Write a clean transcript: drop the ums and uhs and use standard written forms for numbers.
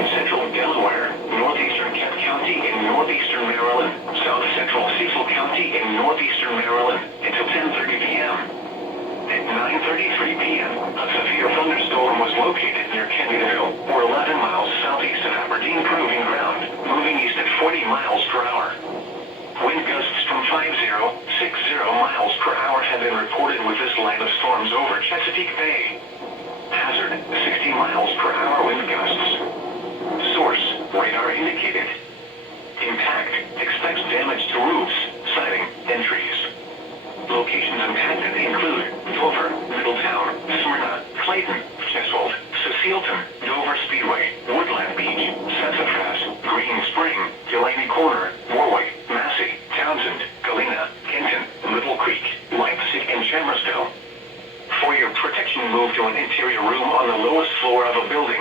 in central Delaware, northeastern Kent County in northeastern Maryland, south central Cecil County in northeastern Maryland until 10:30 p.m. At 9:33 p.m., a severe thunderstorm was located near Kennyville, or 11 miles southeast of Aberdeen Proving Ground, moving east at 40 miles per hour. Wind gusts from 50-60 miles per hour have been reported with this line of storms over Chesapeake Bay. Hazard, 60 miles per hour wind gusts. Source, radar indicated. Impact, expects damage to roofs, siding, and trees. Locations impacted include Dover, Middletown, Smyrna, Clayton, Chesault, Cecilton, Dover Speedway, Woodland Beach, Sassafras, Green Spring, Delaney Corner, Warwick, Massey, Townsend, Galena, Kenton, Little Creek, Leipzig, and Chambersville. For your protection, move to an interior room on the lowest floor of a building.